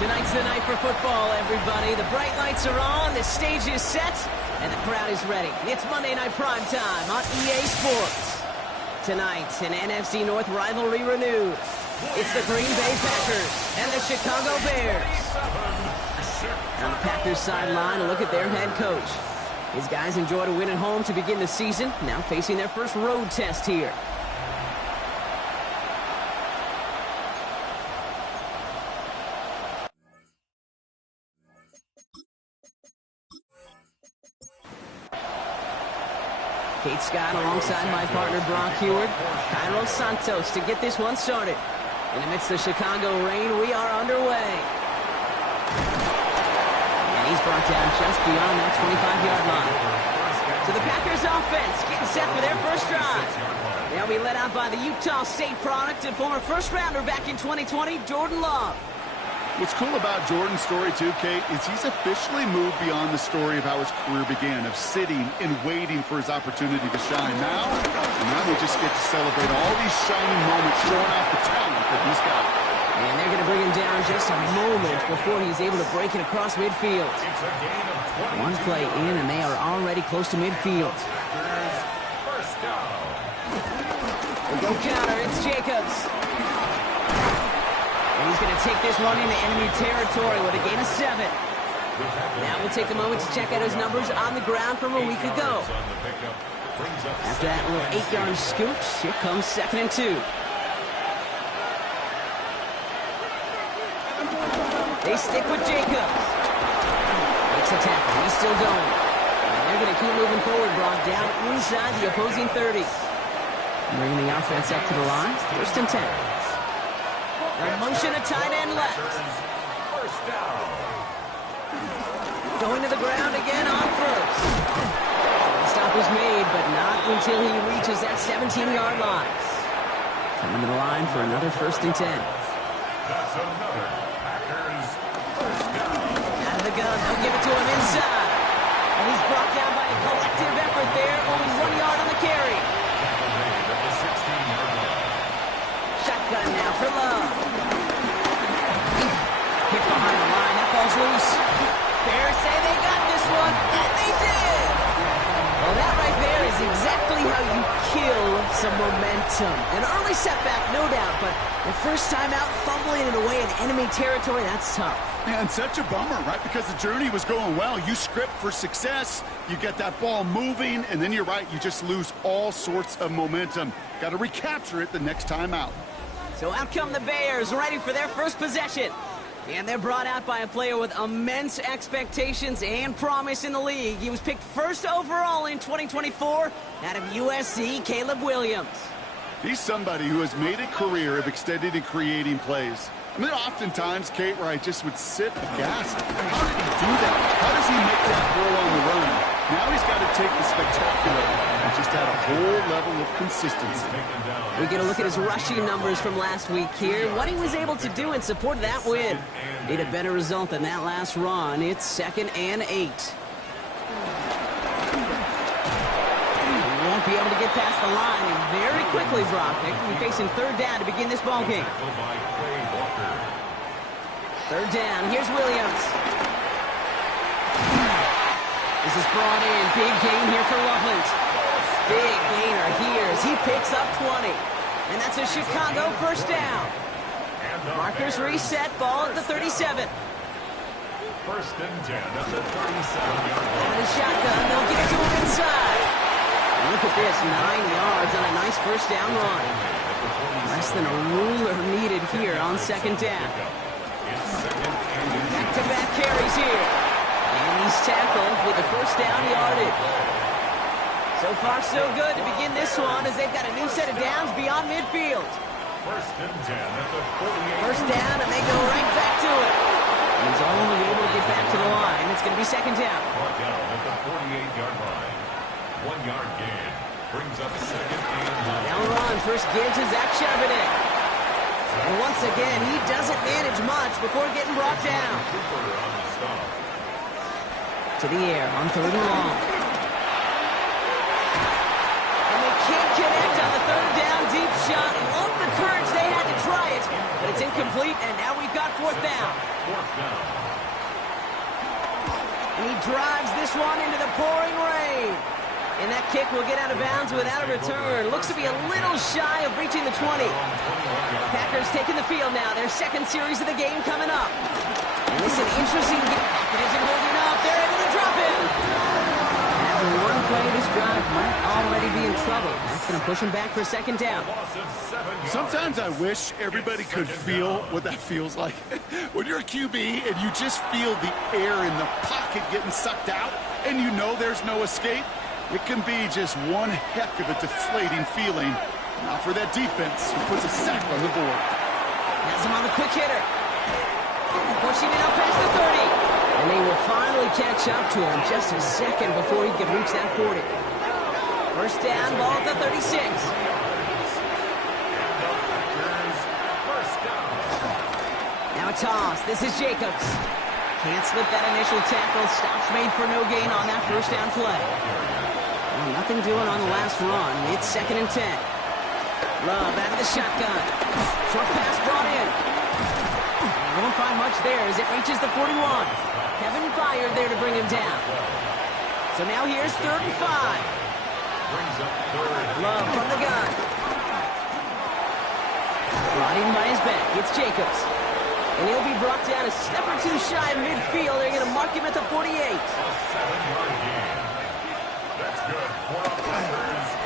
Tonight's the night for football, everybody. The bright lights are on, the stage is set, and the crowd is ready. It's Monday Night Prime Time on EA Sports. Tonight, an NFC North rivalry renewed. It's the Green Bay Packers and the Chicago Bears. On the Packers sideline, a look at their head coach. His guys enjoyed a win at home to begin the season, now facing their first road test here. Kate Scott alongside my partner Brock Heward. Cairo Santos to get this one started. And amidst the Chicago rain, we are underway. And he's brought down just beyond that 25-yard line. So the Packers offense getting set for their first drive. They'll be led out by the Utah State product and former first-rounder back in 2020, Jordan Love. What's cool about Jordan's story, too, Kate, is he's officially moved beyond the story of how his career began, of sitting and waiting for his opportunity to shine. Now we just get to celebrate all these shining moments, showing off the talent that he's got. And they're going to bring him down just a moment before he's able to break it across midfield. One play in, and they are already close to midfield. The go counter, it's Jacobs. And he's going to take this one into enemy territory with a gain of 7. Now we'll take a moment to check out his numbers on the ground from a week ago. After that little 8-yard scoot, here comes 2nd and 2. They stick with Jacobs. Makes a tackle. He's still going. And they're going to keep moving forward, Brock, down inside the opposing 30. Bringing the offense up to the line. 1st and 10. A motion a tight end left. Going to the ground again on first. The stop is made, but not until he reaches that 17-yard line. Coming to the line for another 1st and 10. That's another Packers first down. Out of the gun, they'll give it to him inside. And he's brought down by a collective effort there. Only 1 yard on the carry. Shotgun now for Love. Hit behind the line. That ball's loose. Bears say they got this one, and they did. Well, that right there is exactly how you kill some momentum. An early setback, no doubt, but the first time out, fumbling it away in enemy territory, that's tough. And such a bummer, right? Because the journey was going well. You script for success, you get that ball moving, and then you're right, you just lose all sorts of momentum. Got to recapture it the next time out. So out come the Bears, ready for their first possession. And they're brought out by a player with immense expectations and promise in the league. He was picked 1st overall in 2024 out of USC, Caleb Williams. He's somebody who has made a career of extending and creating plays. I mean, oftentimes, Kate, where I just would sit aghast. How did he do that? How does he make that throw on the run? Now he's got to take the spectacular and just add a whole level of consistency. We get a look at his rushing numbers from last week here. What he was able to do in support of that win. Need a better result than that last run. It's 2nd and 8. He won't be able to get past the line, and very quickly, Brock, they're going to be facing 3rd down to begin this ball game. 3rd down, here's Williams. This is brought in, big gain here for Loveland. Big gainer here as he picks up 20. And that's a Chicago 1st down. Markers reset, ball at the 37. 1st and 10 at the 37-yard line. And a shotgun, they'll get it to him inside. Look at this, 9 yards on a nice 1st down run. Less than a ruler needed here on 2nd down. Back-to-back carries here. And he's tackled with the 1st down yardage. So far, so good to begin this one as they've got a new set of downs beyond midfield. 1st and 10 at the 48. 1st down, and they go right back to it. He's only able to get back to the line. It's going to be 2nd down. Brought down at the 48-yard line. 1-yard gain brings up 2nd and 9. Now run, first give to Zach Charbonnet. And once again, he doesn't manage much before getting brought down. Cooper on the stop. To the air on 3rd and long. And they can't connect on the 3rd down deep shot. Love the courage they had to try it, but it's incomplete, and now we've got 4th down. fourth down. And he drives this one into the pouring rain. And that kick will get out of bounds without a return. Looks to be a little shy of reaching the 20. Packers taking the field now. Their second series of the game coming up. And this is an interesting game. It isn't holding up. They're able to drop him. And after one play, this drive might already be in trouble. That's going to push him back for a second down. Sometimes I wish everybody could feel what that feels like. When you're a QB and you just feel the air in the pocket getting sucked out and you know there's no escape, it can be just one heck of a deflating feeling. Not for that defense, who puts a sack on the board. Has him on the quick hitter. Pushing it up past the 30. And they will finally catch up to him just a second before he can reach that 40. First down, ball at the 36. Now a toss. This is Jacobs. Can't slip that initial tackle. Stops made for no gain on that first down play. Well, nothing doing on the last run. It's 2nd and 10. Love out of the shotgun. Short pass brought in. Won't find much there as it reaches the 41. Kevin Byard there to bring him down. So now here's 3rd and 5. Love from the gun. Brought in by his back. It's Jacobs. And he'll be brought down a step or two shy of midfield. They're going to mark him at the 48.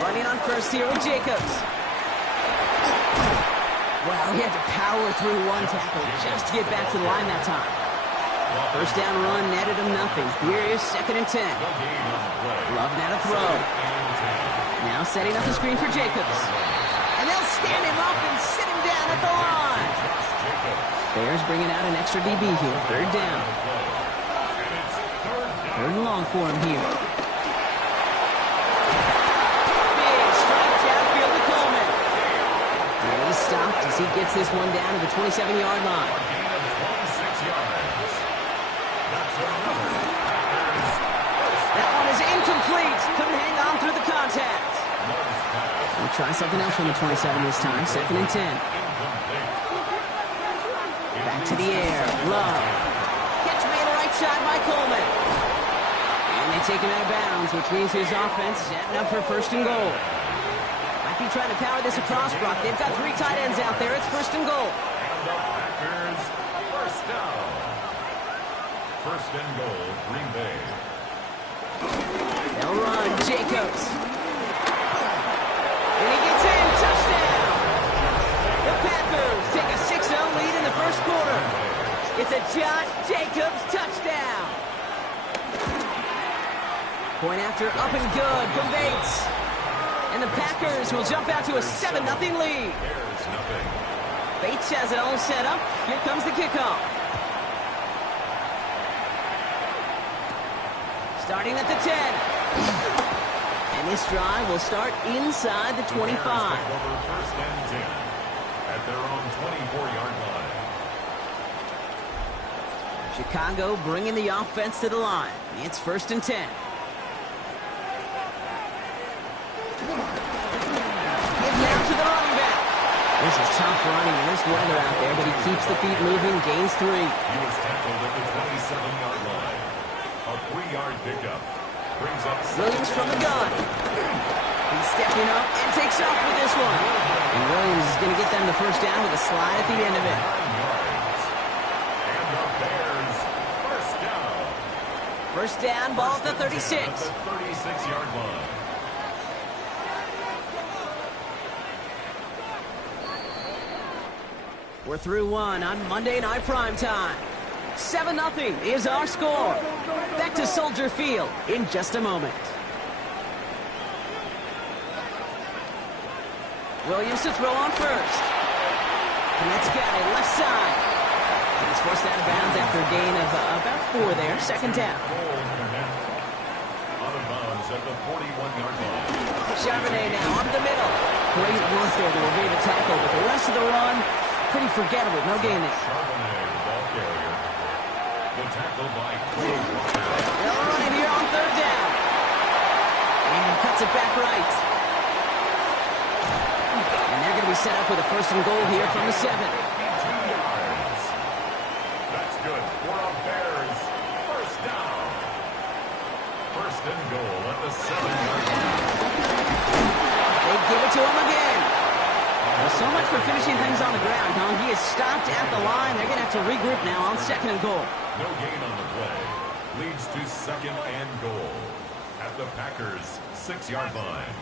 Running on first here with Jacobs. Wow, he had to power through one tackle just to get back to the line that time. First down run netted him nothing. Here is 2nd and 10. Love now to throw. Now setting up the screen for Jacobs. And they'll stand him up and sit him down at the line. Bears bringing out an extra DB here. 3rd down. 3rd and long for him here. Stopped as he gets this one down to the 27-yard line. That one is incomplete. Couldn't hang on through the contact. We'll try something else from the 27 this time. 2nd and 10. Back to the air. Love. Catch made right side by Coleman. And they take him out of bounds, which means his offense setting up for 1st and goal. Might be trying to power this across, Brock. They've got 3 tight ends out there. It's 1st and goal. Packers, first down. 1st and goal, Green Bay. They'll run. Jacobs. And he gets in. Touchdown. The Packers take a 6-0 lead in the 1st quarter. It's a Josh Jacobs touchdown. Point after up and good from Bates. And the Packers will jump out to a 7-0 lead. Bates has it all set up. Here comes the kickoff. Starting at the 10. And this drive will start inside the 25. First and 10 at their own 24-yard line. Chicago bringing the offense to the line. It's 1st and 10. Give now to the running back. This is tough running in this weather out there, but he keeps the feet moving, gains 3. He was tackled at the 27-yard line. A 3-yard pickup. Brings up Williams from the gun. He's stepping up and takes off with this one. And Williams is going to get them the 1st down with a slide at the end of it. 9 yards. And the Bears, 1st down. 1st down, ball at the 36. At the 36-yard line. We're through one on Monday Night Primetime. 7-0 is our score. Back to Soldier Field in just a moment. Williams to throw on first. And that's got it left side. He's forced out of bounds after a gain of about 4 there. 2nd down. Out of bounds at the 41-yard line. Charbonnet now up the middle. Great work there to evade a tackle, but the rest of the run, pretty forgettable. No gain there. Charbonnet, the ball carrier. The tackle by Craig. They'll run it here on 3rd down. And he cuts it back right. And they're going to be set up with a 1st and goal here from the 7. That's good for a Bears first down. First and goal at the 7-yard line. They give it to him again. Well, so much for finishing things on the ground, huh? He is stopped at the line. They're going to have to regroup now on second and goal. No gain on the play. Leads to second and goal at the Packers' 6-yard line.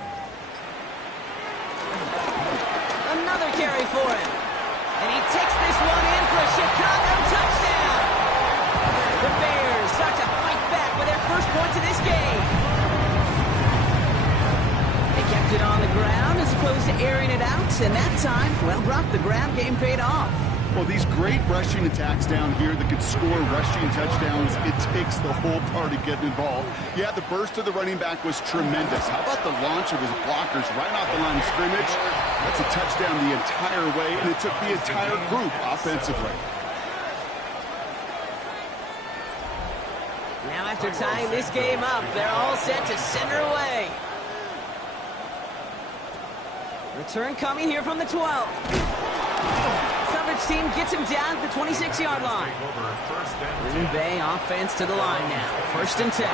Another carry for him. And he takes this one in for a Chicago touchdown. The Bears start to fight back with their first points of this game. They kept it on the ground as opposed to airing it out. And that time, well, Brock, the ground game paid off. Well, these great rushing attacks down here that could score rushing touchdowns, it takes the whole party getting involved. Yeah, the burst of the running back was tremendous. How about the launch of his blockers right off the line of scrimmage? That's a touchdown the entire way, and it took the entire group offensively. Now after tying this game up, they're all set to send her away. Return coming here from the 12. Coverage team gets him down at the 26-yard line. Green Bay offense to the line now. First and 10.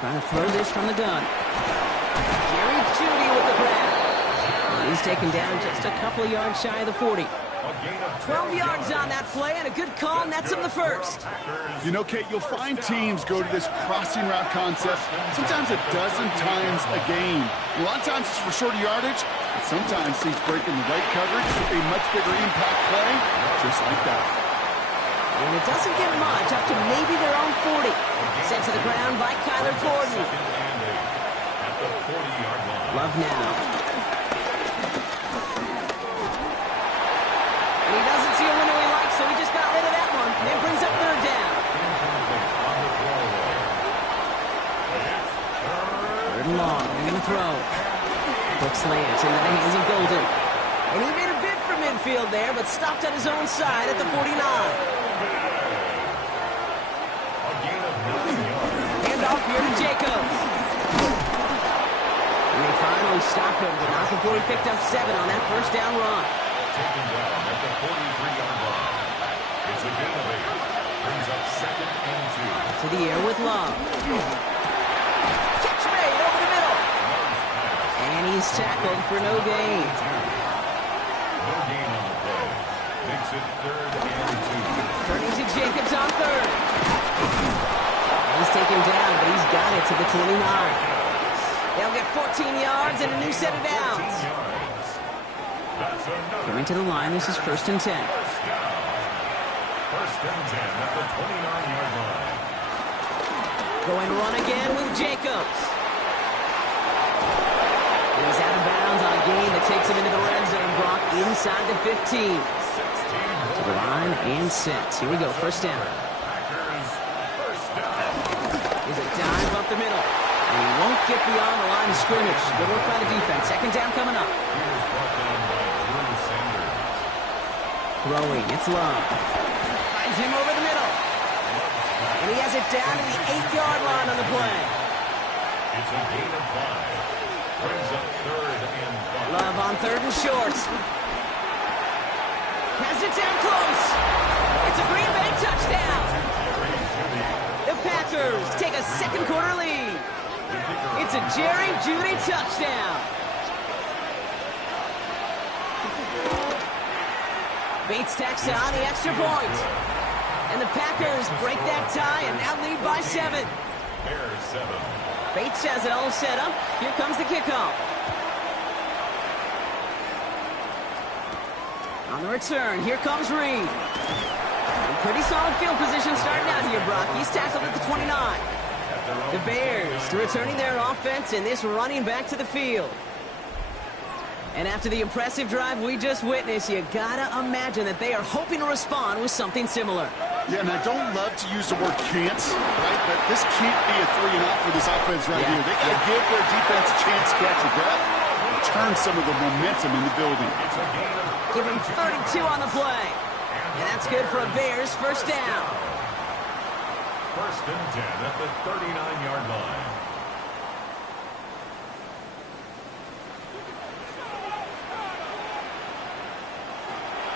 Trying to throw this from the gun. Jerry Jeudy with the grab. He's taken down just a couple of yards shy of the 40. 12 yards on that play, and a good call nets him the first. You know, Kate, you'll find teams go to this crossing route concept sometimes a dozen times a game. A lot of times it's for shorter yardage, but sometimes teams break in the right coverage for a much bigger impact play, just like that. And it doesn't get much, up to maybe their own 40. Sent to the ground by Kyler Gordon. Love now. And he doesn't see a window he likes, so he just got rid of that one. And it brings up third down. Third and long, they're going to throw. Brooks lands into the hands of Golden. And he made a bid for midfield there, but stopped on his own side at the 49. Handoff here to Jacobs. And they finally stop him, but not before he picked up 7 on that first down run. Taken down at the 43-yard line. It's a gain of 8. Brings up second and 2. To the air with Love. Catch made over the middle. And he's tackled for no gain. No gain on the play. Makes it third and 2. Turning to Jacobs on third. And he's taken down, but he's got it to the 29. They'll get 14 yards and a new set of downs. Coming to the line, this is first and 10. First and 10 at the 29-yard line. Going run again with Jacobs. And he's out of bounds on a gain that takes him into the red zone. Brock inside the 15. To the line and set. Here we go, first down. There's a dive up the middle. And he won't get beyond the line of scrimmage. Good work by the defense. Second down coming up. Throwing, it's Love. Finds him over the middle. And he has it down to the 8-yard line on the play. It's a gain of 5. Brings up third and 5. Love on third and short. Has it down close. It's a Green Bay touchdown. The Packers take a second quarter lead. It's a Jerry Jeudy touchdown. Bates tacks on the extra point. And the Packers break that tie and now lead by 7. Bears 7. Bates has it all set up. Here comes the kickoff. On the return, here comes Reed. Pretty solid field position starting out here, Brock. He's tackled at the 29. The Bears returning their offense and this running back to the field. And after the impressive drive we just witnessed, you gotta imagine that they are hoping to respond with something similar. Yeah, and I don't love to use the word can't, right? But this can't be a 3-and-out for this offense right here. They gotta give their defense a chance to catch a breath and turn some of the momentum in the building. Give him 32 on the play. And that's good for a Bears first down. First and 10 at the 39-yard line.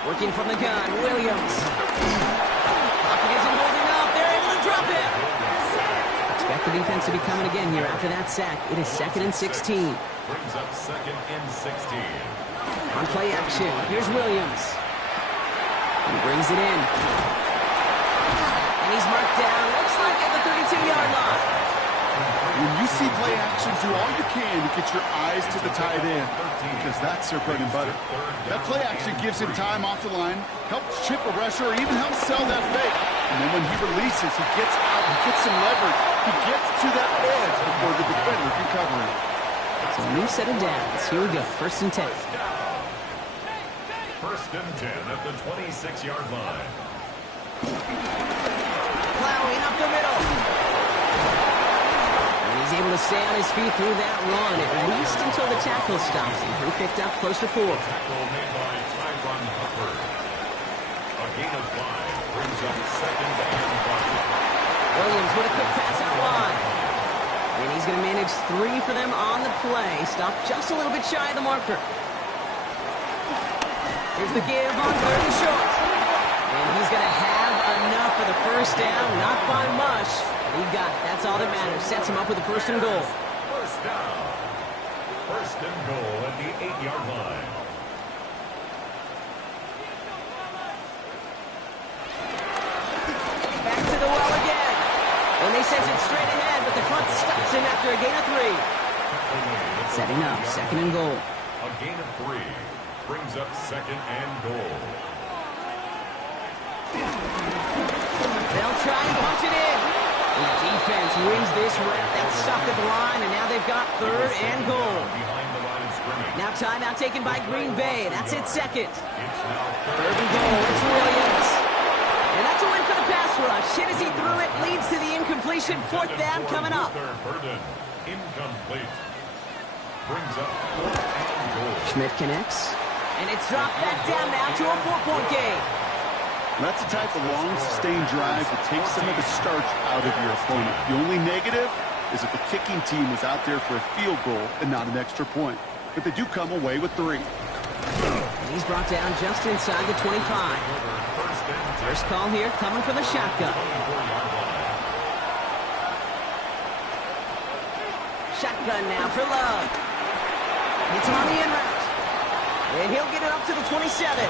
Working from the gun, Williams. Pocket isn't holding up. They're able to drop it. Expect the defense to be coming again here after that sack. It is 2nd and 16. Brings up 2nd and 16. On play action, here's Williams. He brings it in. And he's marked down. Looks like at the 32-yard line. When you see play action, do all you can to get your eyes to the tight end, because that's their bread and butter. That play action gives him time off the line, helps chip a rusher, or even helps sell that fake. And then when he releases, he gets out, he gets some leverage. He gets to that edge before the defender can cover him. So a new set of downs. Here we go, 1st and 10. 1st and 10 at the 26-yard line. Plowing up the middle. He's able to stay on his feet through that run, at least until the tackle stops him. He picked up close to 4. Tackle made by Tyron Hubbard. A gain of 5 brings up 2nd and 5. Williams with a quick pass out wide. And he's going to manage 3 for them on the play. Stopped just a little bit shy of the marker. Here's the give on 3rd and short. And he's going to have enough for the 1st down, not by much. He got it. That's all that matters. Sets him up with a 1st and goal. 1st down. 1st and goal at the 8-yard line. Back to the well again. And they send it straight ahead, but the front stops him after a gain of 3. Setting up, 2nd and goal. A gain of 3 brings up 2nd and goal. They'll try and punch it in. The defense wins this rep. They suck at the line, and now they've got 3rd and goal. Behind the line of scrimmage. Now timeout taken by Green Bay. That's it, 2nd. It's now 3rd and goal. It's Williams. And that's a win for the pass rush. Hit as he threw it. Leads to the incompletion. 4th down coming up. Burden. Incomplete. Brings up 4th and goal. Schmidt connects. And it's dropped back down now to a 4-point game. That's the type of long, sustained drive that takes some of the starch out of your opponent. The only negative is that the kicking team was out there for a field goal and not an extra point. But they do come away with 3. And he's brought down just inside the 25. First call here coming from the shotgun. Shotgun now for Love. Hits him on the in route. And he'll get it up to the 27.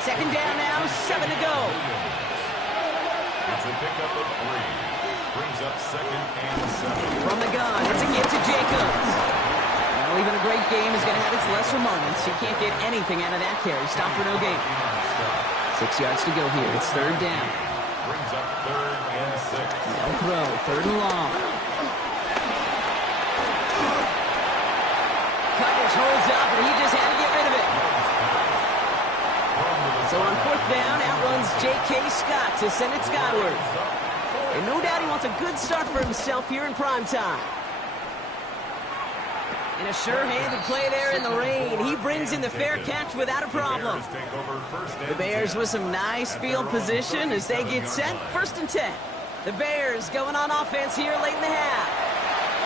2nd down now, 7 to go. It's a pickup of 3. Brings up 2nd and 7. From the gun, it's a give to Jacobs. Well, even a great game is going to have its lesser moments. You can't get anything out of that carry. Stop for no gain. 6 yards to go here. It's 3rd down. Brings up 3rd and 6. They'll throw, 3rd and long. Coverage holds up, and he just had to get rid of it. So on 4th down, outruns J.K. Scott to send it skyward. And no doubt he wants a good start for himself here in prime time. And a sure-handed play there in the rain. He brings in the fair catch without a problem. The Bears with some nice field position as they get set. 1st and 10. The Bears going on offense here late in the half.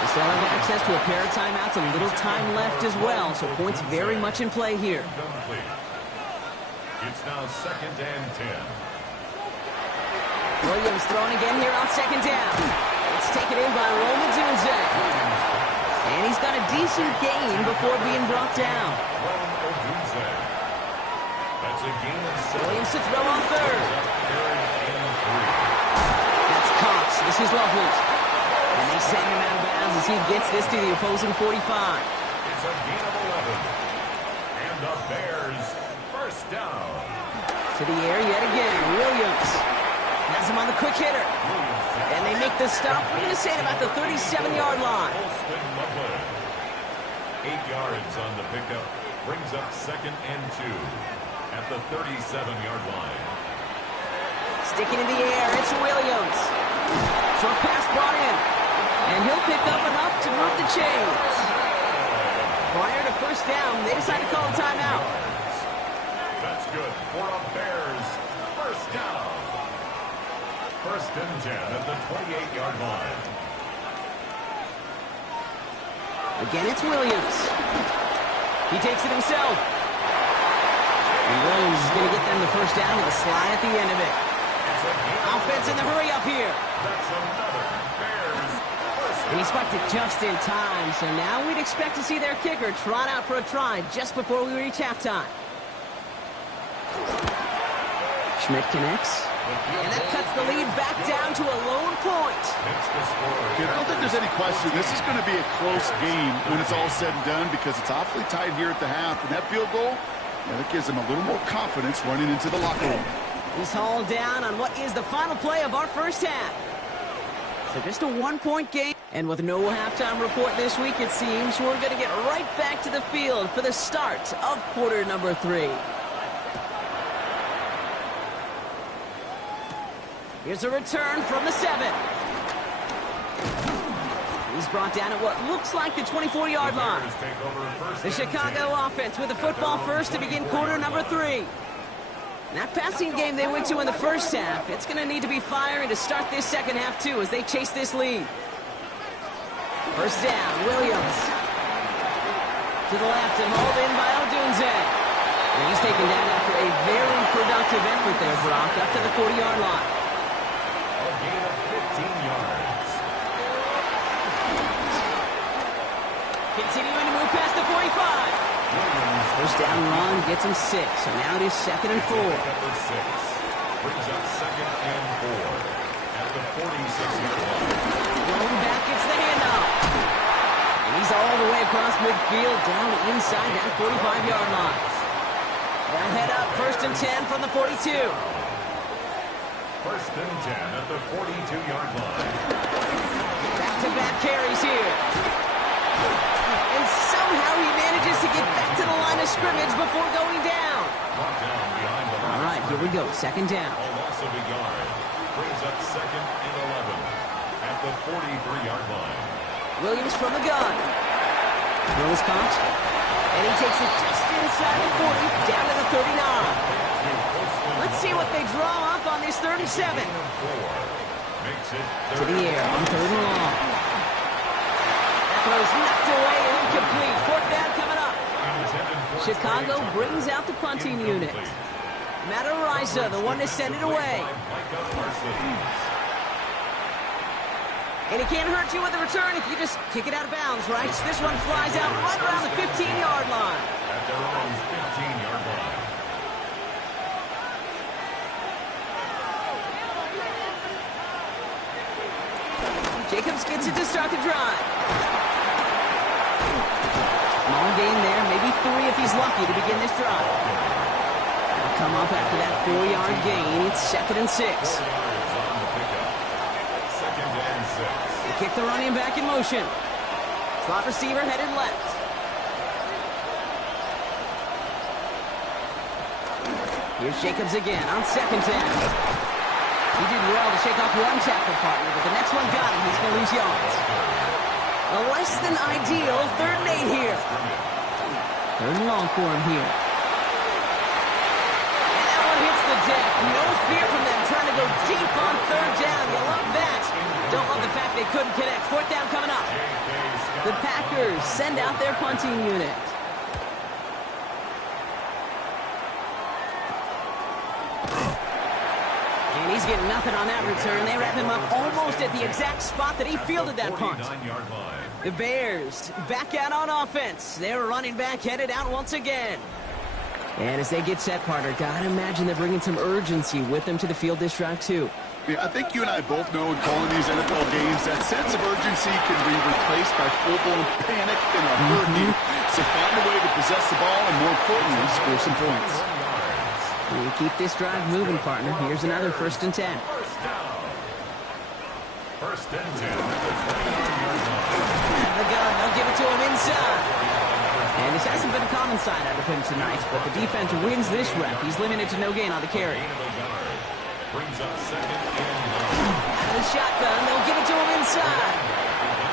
They still have access to a pair of timeouts, a little time left as well, so points very much in play here. It's now 2nd and 10. Williams throwing again here on 2nd down. It's taken in by Rome Odunze. And he's got a decent gain before being brought down. That's a gain of 7. Williams to throw on 3rd. That's Cox. This is lovely. And they send him out of bounds as he gets this to the opposing 45. It's a gain of 11. And the Bears 1st down. To the air yet again. Williams has him on the quick hitter. And they make the stop. We're going to say at about the 37-yard line. 8 yards on the pickup. Brings up 2nd and 2 at the 37-yard line. Sticking in the air. It's Williams. Short pass brought in. And he'll pick up enough to move the chains. Prior to 1st down, they decide to call a timeout. That's good for a Bears 1st down. 1st and 10 at the 28-yard line. Again, it's Williams. He takes it himself. And Williams is going to get them the first down with a slide at the end of it. Offense in the hurry up here. That's another Bears first. And he spiked it just in time, so now we'd expect to see their kicker trot out for a try just before we reach halftime. Schmidt connects. And that cuts the lead back down to a lone point. I don't think there's any question. This is going to be a close game when it's all said and done because it's awfully tight here at the half. And that field goal, that gives them a little more confidence running into the locker room. He's hauled down on what is the final play of our first half. So just a one-point game. And with no halftime report this week, it seems we're going to get right back to the field for the start of quarter number 3. Here's a return from the 7. He's brought down at what looks like the 24-yard line. The Chicago offense with the football first to begin quarter number 3. That passing game they went to in the first half, it's going to need to be firing to start this second half too as they chase this lead. First down, Williams. To the left and hauled in by Odunze. And he's taken down after a very productive effort there, Brock, up to the 40-yard line. A gain of 15 yards. Continuing to move past the 45. First down run gets him 6, so now it is 2nd and 4. Number 6 brings up 2nd and 4 at the 46-yard line. Going back gets the handoff. And he's all the way across midfield down inside that 45-yard line. They'll head up 1st and 10 from the 42. 1st and 10 at the 42-yard line. Back-to-back carries here. And somehow he manages to get back to the line of scrimmage before going down. Brought down behind the line. All right, here we go. 2nd down. A loss of a yard. Brings up 2nd and 11 at the 43-yard line. Williams from the gun. Willis caught. And he takes it just inside the 40, down to the 39. Let's see what they draw up on this 3rd and 7. Makes it To the air on 3rd and long. Throws knocked away and incomplete. 4th down coming up. Chicago brings out the punting unit. Matt Araiza, the one to send it away. And it can't hurt you with the return if you just kick it out of bounds, right? This one flies out right around the 15-yard line. At their own 15-yard line. Jacobs gets it to start the drive. Small gain there, maybe 3 if he's lucky to begin this drive. They'll come up after that 4-yard gain. It's 2nd and 6. 4 yards on the pickup. 2nd and 6. They kick the running back in motion. Slot receiver headed left. Here's Jacobs again on 2nd down. He did well to shake off one tackle partner, but the next one got him. He's going to lose yards. A less than ideal 3rd and 8 here. 3rd and long for him here. And that one hits the deck. No fear from them trying to go deep on 3rd down. You love that. Don't love the fact they couldn't connect. 4th down coming up. The Packers send out their punting unit. And he's getting nothing on that return. They wrap him up almost at the exact spot that he fielded that punt. 49-yard line. The Bears back out on offense. Their running back headed out once again. And as they get set, partner, gotta imagine they're bringing some urgency with them to the field this drive, too. Yeah, I think you and I both know in calling these NFL games that sense of urgency can be replaced by full-blown panic in a heartbeat. So find a way to possess the ball and, more importantly, score some points. You keep this drive moving, partner. Here's another 1st and 10. First down. 1st and 10 at the 29-yard line. The gun, they'll give it to him inside. And this hasn't been a common sight out of him tonight, but the defense wins this rep. He's limited to no gain on the carry. Gain of a yard. Brings up 2nd and 9. Out of the shotgun, they'll give it to him inside.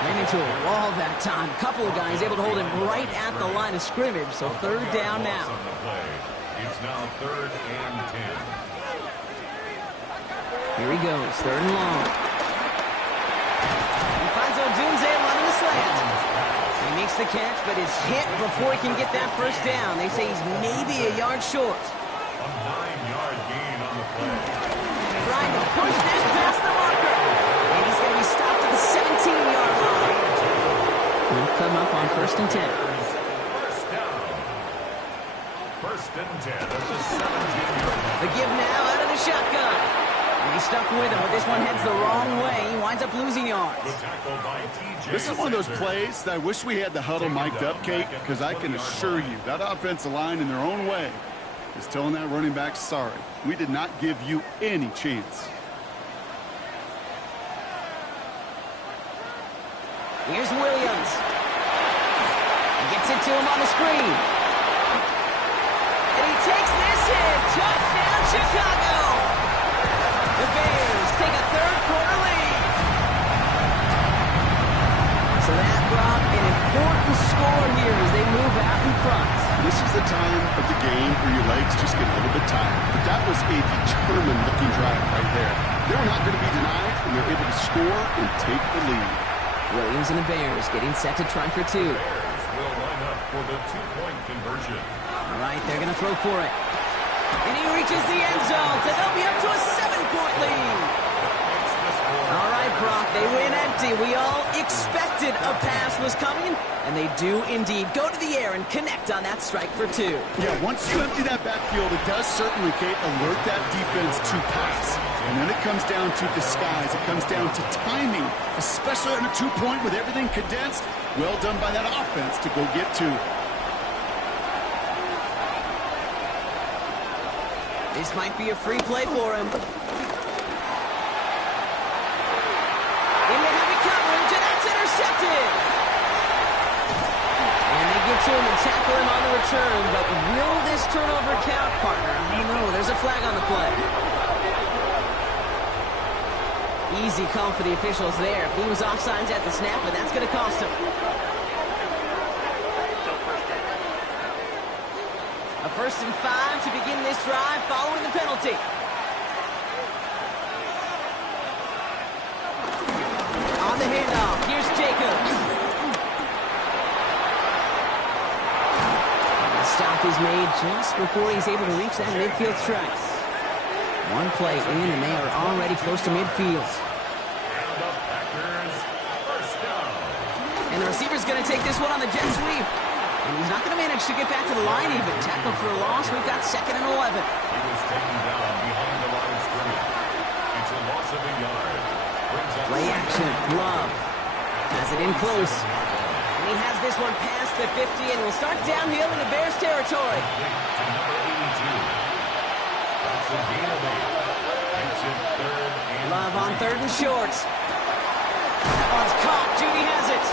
Ran into a wall that time. A couple of guys able to hold him right at the line of scrimmage, so 3rd down now. On the play. It's now 3rd and 10. Here he goes, 3rd and long. He finds Odunze running the slant. He makes the catch, but is hit before he can get that first down. They say he's maybe a yard short. A 9-yard gain on the play. Trying to push this past the marker. And he's going to be stopped at the 17-yard line. He'll come up on 1st and 10. First down. 1st and 10 at the 17-yard line. The give now out of the shotgun. And he's stuck with him, but this one heads the wrong way. He winds up losing yards. The tackle by T.J. This is one of those Sanders. plays that I wish we had the huddle mic'd up, Kate, because I can assure you that offensive line in their own way is telling that running back, sorry, we did not give you any chance. Here's Williams. He gets it to him on the screen. And he takes this in. Touchdown, Chicago. The Bears take a third-quarter lead. So that brought an important score here as they move out in front. This is the time of the game where your legs just get a little bit tired. But that was a determined-looking drive right there. They were not going to be denied, and they're able to score and take the lead. Williams and the Bears getting set to try for two. Bears will line up for the 2-point conversion. All right, they're going to throw for it. And he reaches the end zone, so they'll be up to a 7-point lead. All right, Brock, they win empty. We all expected a pass was coming, and they do indeed go to the air and connect on that strike for two. Yeah, once you empty that backfield, it does certainly, Kate, alert that defense to pass. And then it comes down to disguise. It comes down to timing, especially on a 2-point with everything condensed. Well done by that offense to go get two. This might be a free play for him. Into heavy coverage, and that's intercepted. And they get to him and tackle him on the return, but will this turnover count, partner? I don't know. There's a flag on the play. Easy call for the officials there. He was offsides at the snap, and that's going to cost him. A 1st and 5 to begin this drive following the penalty. On the handoff, here's Jacobs. The stop is made just before he's able to reach that midfield strike. One play in, and they are already close to midfield. And the Packers first down. And the receiver's going to take this one on the jet sweep. And he's not going to manage to get back to the line even. Tackle for a loss. We've got 2nd and 11. He was taken down behind the line of scrimmage. It's a loss of a yard. Brings up Play action. Love has it in close. And he has this one past the 50 and will start downhill into Bears territory. to number 82. That's a gain of 8. Makes it 3rd and Love on 3rd and short. That one's caught. Judy has it.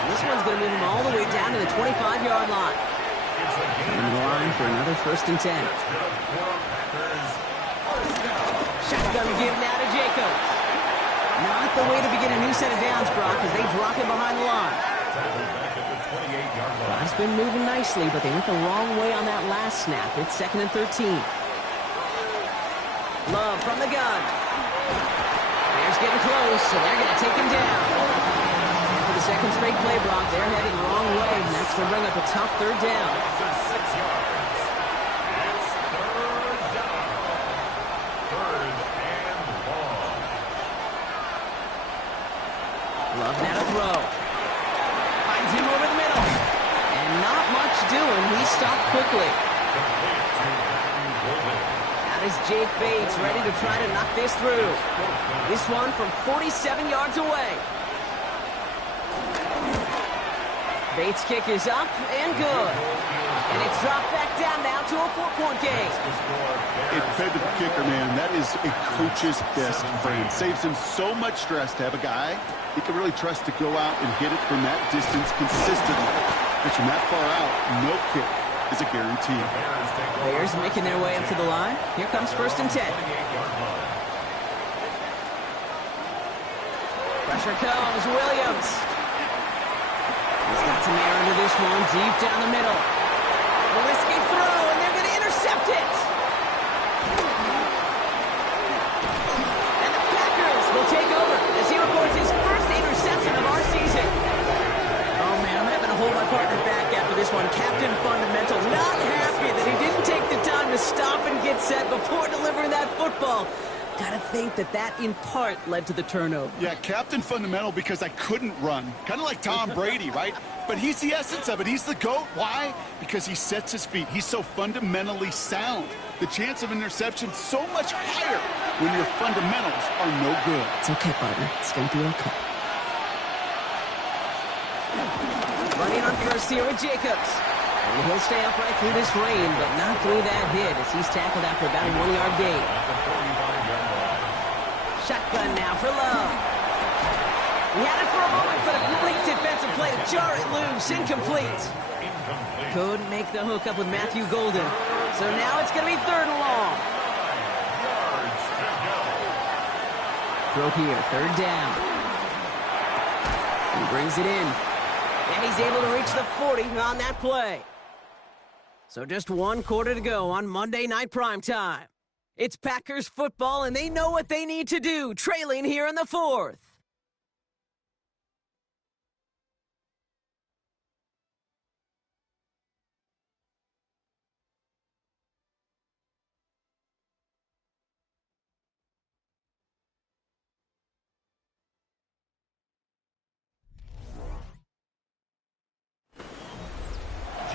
And this one's going to move him all the way down to the 25-yard line. it's a gain Into the line for another 1st and 10. good for Packers. First down. Shotgun give now to Jacobs. Not the way to begin a new set of downs, Brock, as they drop him behind the line. Tackled back at the 28-yard line. Drive's been moving nicely, but they went the wrong way on that last snap. It's 2nd and 13. Love from the gun. Bears getting close, so they're going to take him down. And for the 2nd straight play, Brock, they're heading the wrong way, and that's going to bring up a tough 3rd down. Loss of 6 yards. It's 3rd down. 3rd and long. Love now to throw. Finds him over the middle. And not much doing. He stopped quickly. Complete to Matthew Golden. That is Jake Bates ready to try to knock this through. This one from 47 yards away. Bates' kick is up and good. And it's dropped back down now to a 4-point game. It fed the kicker, man. That is a coach's best friend. Saves him so much stress to have a guy he can really trust to go out and hit it from that distance consistently. Because from that far out, no kick is a guarantee. Bears making their way up to the line. Here comes 1st and 10. Pressure comes, Williams. He's got some air under this one, deep down the middle. A risky throw, and they're going to intercept it. And the Packers will take over as he records his first interception of our season. Oh, man, I'm time to stop and get set before delivering that football. Gotta think that in part led to the turnover. Yeah, captain fundamental because I couldn't run. Kind of like Tom Brady, right? But he's the essence of it. He's the GOAT. Why? Because he sets his feet. He's so fundamentally sound. The chance of interception so much higher when your fundamentals are no good. It's okay, partner. It's gonna be okay. Running on first here with Jacobs. And he'll stay upright through this rain, but not through that hit as he's tackled after about a 1-yard gain. Shotgun now for Love. He had it for a moment, but a great defensive play to jar it loose. Incomplete. Couldn't make the hook up with Matthew Golden. So now it's going to be 3rd and long. Throw here, 3rd down. He brings it in. And he's able to reach the 40 on that play. So just 1 quarter to go on Monday Night Primetime. It's Packers football, and they know what they need to do, trailing here in the 4th.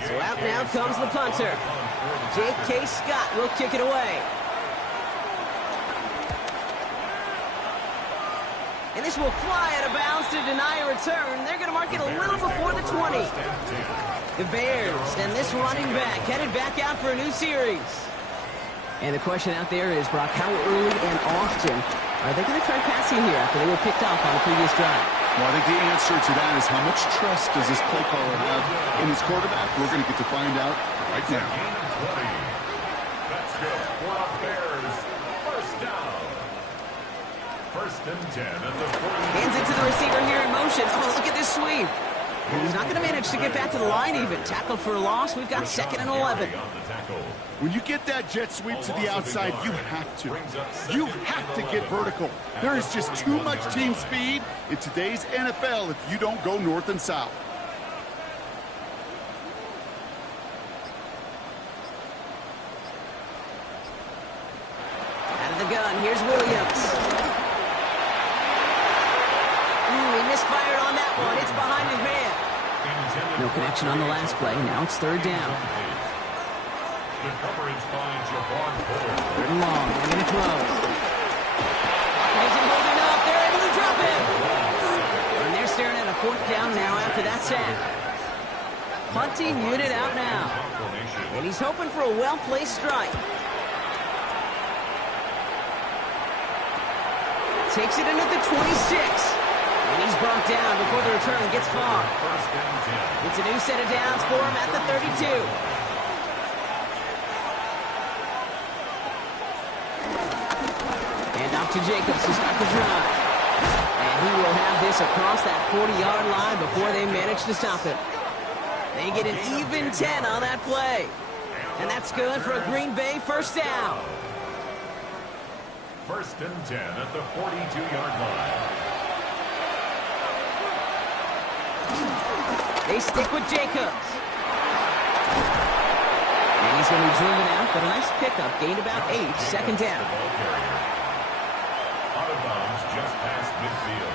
So out now comes the punter. J.K. Scott will kick it away. And this will fly out of bounds to deny a return. They're going to mark it a little before the 20. The Bears and this running back headed back out for a new series. And the question out there is, Brock, how early and often are they going to try passing here after they were picked off on the previous drive? Well, I think the answer to that is how much trust does this play caller have in his quarterback? We're going to get to find out right now. That's good for the Bears. First down. 1st and 10 at the 40. Hands it to the receiver here in motion. Oh, look at this sweep. And he's not going to manage to get back to the line even. Tackled for a loss. We've got 2nd and 11. When you get that jet sweep to the outside, you have to. You have to get vertical. There is just too much team speed in today's NFL if you don't go north and south. Out of the gun, here's Williams. He misfired on that one. It's behind his man. No connection on the last play. Now it's 3rd down. The coverage by Jabbar Ford. 3rd and long. They're going to throw. Isn't holding up. They're able to drop him. And they're staring at a 4th down now after that sack. Punting unit out now. And he's hoping for a well-placed strike. Takes it in at the 26. And he's brought down before the return gets far. It's a new set of downs for him at the 32. And off to Jacobs to start the drive. And he will have this across that 40-yard line before they manage to stop it. They get an even 10 on that play. And that's good for a Green Bay 1st down. 1st and 10 at the 42-yard line. They stick with Jacobs. And he's going to be driven out, but a nice pickup. Gained about 8, 2nd down. Out of bounds just past midfield.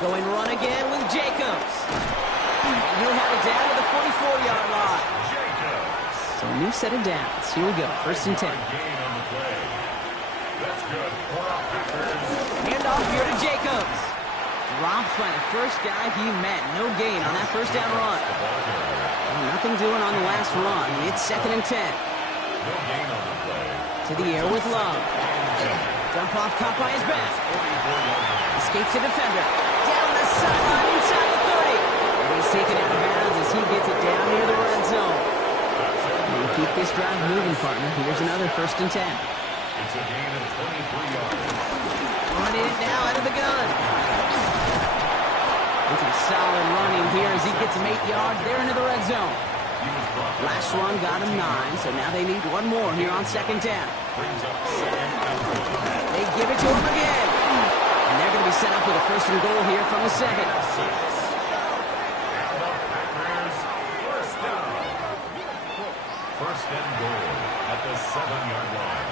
Going run again with Jacobs. And he'll have it down to the 44-yard line. So a new set of downs. Here we go, 1st and 10. That's good for our Packers. Hand off here to Jacobs. Dropped by the first guy he met. No gain on that 1st down run. Well, nothing doing on the last run. It's 2nd and 10. No gain on the play. To the air with Love. Dump off, caught by his back. Escapes the defender. Down the sideline inside the 30. And he's taken out of bounds as he gets it down near the red zone. And keep this drive moving, partner. Here's another 1st and 10. It's a gain of 23 yards. Running it now out of the gun. And some solid running here as he gets him 8 yards there into the red zone. Last run got him 9, so now they need one more here on 2nd down. They give it to him again. And they're going to be set up with a 1st and goal here from the 2nd. First and goal at the 7-yard line.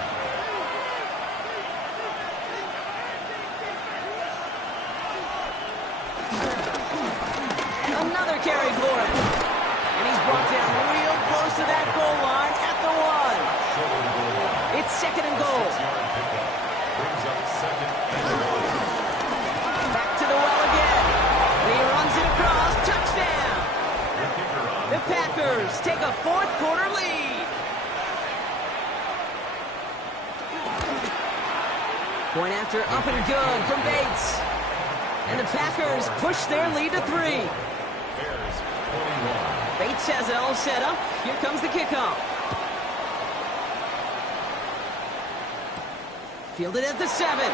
Another carry for him. And he's brought down real close to that goal line at the 1. It's second and goal. 6-yard pickup. Brings up second and goal. Back to the well again. And he runs it across. Touchdown. The Packers take a fourth-quarter lead. Point after up and good from Bates. And the Packers push their lead to 3. Bears 21. Bates has it all set up. Here comes the kickoff. Fielded at the 7.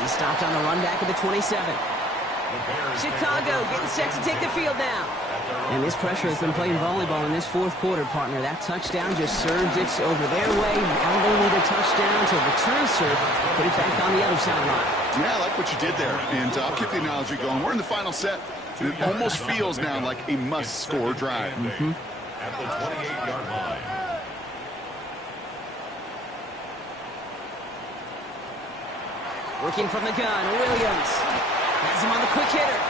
He's stopped on the run back at the 27. Chicago getting set to take the field now. And this pressure has been playing volleyball in this fourth quarter, partner. That touchdown just serves it over their way. Now they need a touchdown to return serve, put it back on the other sideline. Yeah, I like what you did there. And I'll keep the analogy going. We're in the final set. It almost feels now like a must-score drive. At the 28-yard line. Working from the gun, Williams has him on the quick hitter.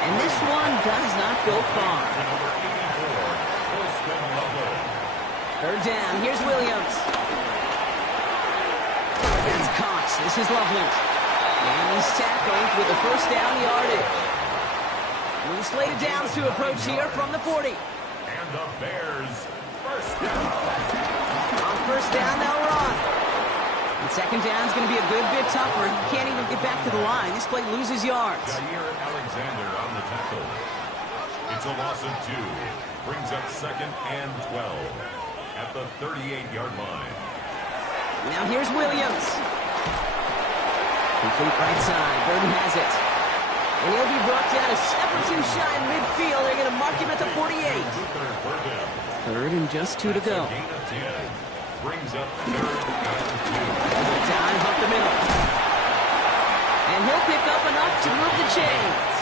And this one does not go far. Number 84, Holston Loveland. Third down, here's Williams. That's Cox, this is Loveland. And he's tackled with a first down yardage. We slated downs to approach here from the 40. And the Bears first down. On first down, they'll run. And second down is going to be a good bit tougher. He can't even get back to the line. This play loses yards. Jair Alexander on the tackle. It's a loss of 2. Brings up second and 12 at the 38-yard line. Now here's Williams. Complete right side. Burden has it. And he'll be brought down a step or two shy in midfield. They're going to mark him at the 48. Third and just 2 to go. Gain of 10. Brings up third and 2. Dive up the middle. And he'll pick up enough to move the chains.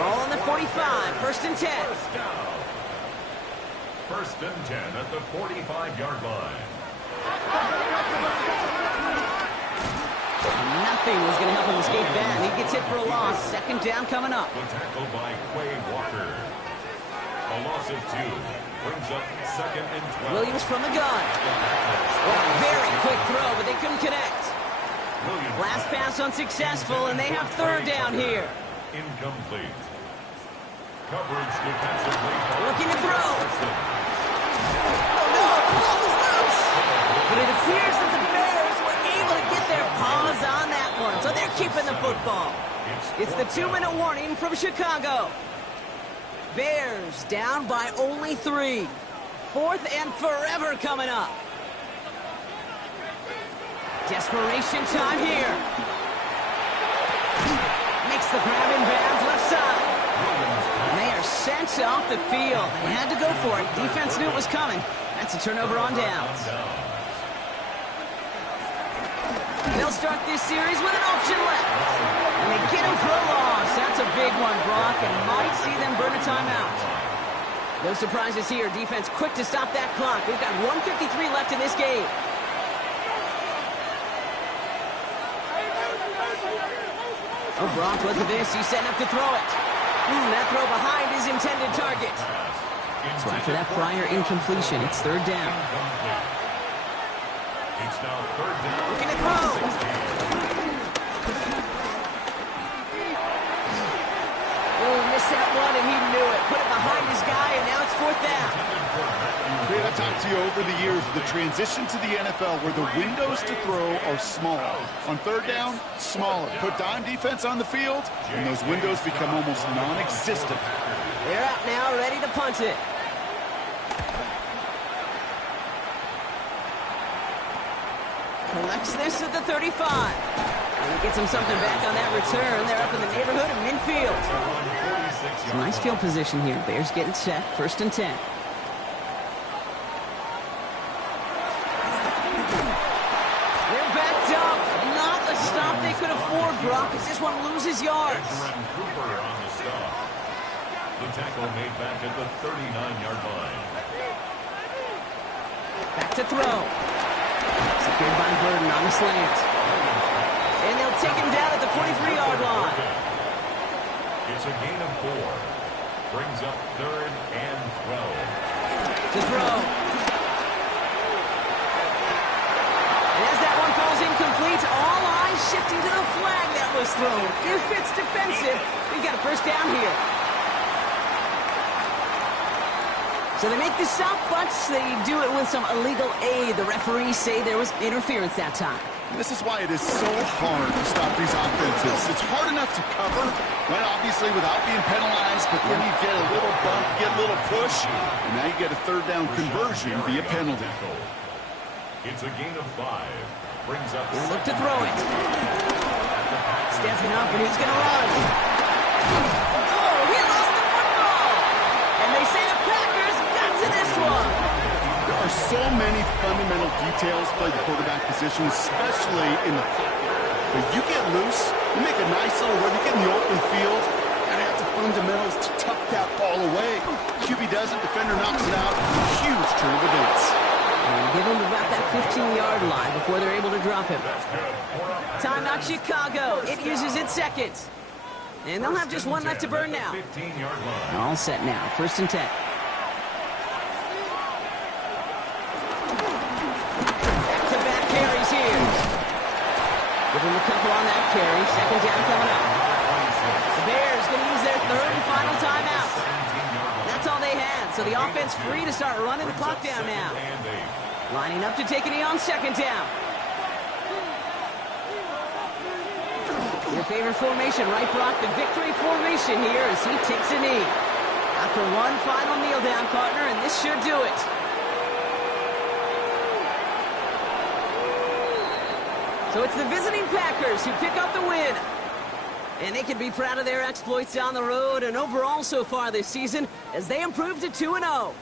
Ball on the 45. First and 10. First down. First and 10 at the 45-yard line. Nothing was going to help him escape that. He gets hit for a loss. Second down coming up. The tackle by Quay Walker. A loss of 2. Brings up second and 12. Williams from the gun. Well, very quick throw, but they couldn't connect. Williams. Last pass unsuccessful, and they have third down here. Incomplete. Coverage defensively. Looking to throw. Oh, no, the ball is loose. But it appears that the Bears were able to get their paws on that one, so they're keeping the football. It's the 2-minute warning from Chicago. Bears down by only 3. Fourth and forever coming up. Desperation time here. Makes the grab in bounds left side. And they are sent off the field. They had to go for it. Defense knew it was coming. That's a turnover on downs. They'll start this series with an option left. And they get him for a loss. That's a big one, Brock, and might see them burn a timeout. No surprises here. Defense quick to stop that clock. We've got 1:53 left in this game. Oh, Brock, look at this. He's setting up to throw it. That throw behind his intended target. So after that prior incompletion, it's third down. It's now third down. Looking to throw. Oh, he missed that one, and he knew it. Put it behind his guy, and now it's fourth down. Great, I've talked to you over the years, the transition to the NFL where the windows to throw are small. On third down, smaller. Put dime defense on the field, and those windows become almost non-existent. They're out now, ready to punt it. Collects this at the 35. And he gets him something back on that return. They're up in the neighborhood of midfield. It's a nice field position here. Bears getting set. First and 10. They're backed up. Not a stop they could afford, Brock, as this one loses yards. Cooper on the stop. The tackle made back at the 39-yard line. Back to throw. Secured by Burden on the slant. And they'll take him down at the 43-yard line. It's a gain of 4. Brings up 3rd and 12. To throw. And as that one falls incomplete, all eyes shifting to the flag that was thrown. If it's defensive, we've got a first down here. So they make the stop, but they do it with some illegal aid. The referees say there was interference that time. This is why it is so hard to stop these offenses. It's hard enough to cover, right, obviously, without being penalized, but then you get a little bump, get a little push, and now you get a third down conversion via penalty. It's a gain of 5. Brings up... He'll look to throw it. Stepping up, and he's going to run. Oh, he lost the football! And they say the Packers got to this one. There are so many fundamental details by the quarterback position, especially in the pocket. But you get loose, you make a nice little run, you get in the open field, and have the fundamentals to tuck that ball away. QB does it, defender knocks it out. Huge turn of events. And give him about that 15-yard line before they're able to drop him. Timeout Chicago. It uses its second. And they'll have just one left to burn now. All set now. 1st and 10. Back-to-back carries here. Give him a couple on that carry. 2nd down coming up. The Bears going to use their 3rd and final timeout. That's all they had. So the offense free to start running the clock down now. Lining up to take a knee on 2nd down. Your favorite formation, right, Brock? The victory formation here as he takes a knee. After one final kneel down, partner, and this should do it. So it's the visiting Packers who pick up the win. And they can be proud of their exploits down the road and overall so far this season as they improve to 2-0.